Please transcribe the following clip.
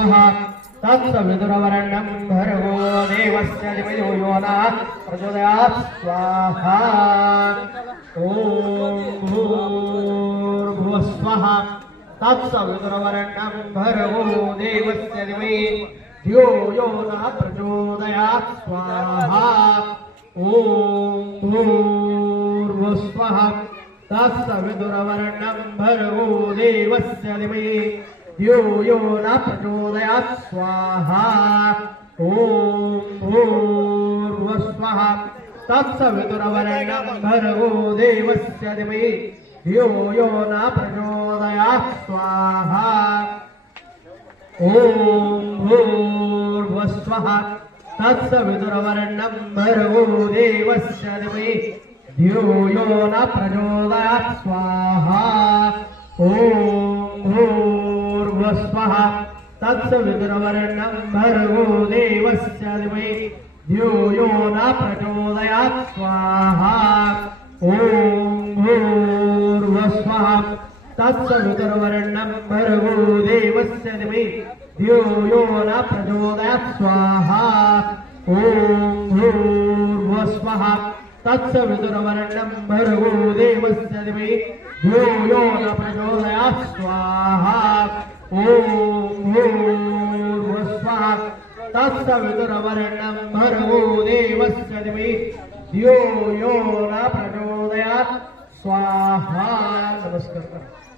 स्वः तत्सवितुरवरण्यं भर्गो देवस्य दिवयो यो न प्रचोदयात् स्वाहा ॐ भूर्भुवः स्वः तत्सवितुरवरण्यं भर्गो देवस्य दिवै धियो यो न प्रचोदयात् स्वाहा ॐ भूर्भुवस्वः तत्सवितुरवरण्यं भर्गो देवस्य दिवै धियो यो न प्रचोदयात् स्वाहा ॐ भूर्भुवस्वः तत्सवितुरवरण्यं भर्गो देवस्य दिवै धियो यो न प्रचोदयात् स्वाहा ॐ भूर्भुवस्वः तत्सवितुरवरण्यं भर्गो देवस्य दिवै धियो यो न प्रचोदयात् स्वाहा ॐ भूर्भुवस्वः तत्सवितुरवरण्यं भर्गो देवस्य दिवै धियो यो न प्रचोदयात् स्वाहा ॐ भूर्भुवस्वः तत्सवितुर्वरेण्यं भर्गो देवस्य दिवै धियो यो न प्रचोदयात् स्वाहा ॐ भूर्भुवस्वः तत्सवितुर्वरेण्यं भर्गो देवस्य दिवै धियो यो न प्रचोदयात् स्वाहा ॐ भूर्भुवस्वः तत्सवितुर्वरेण्यं भर्गो देवस्य दिवै धियो यो न प्रचोदयात् स्वाहा नमस्कार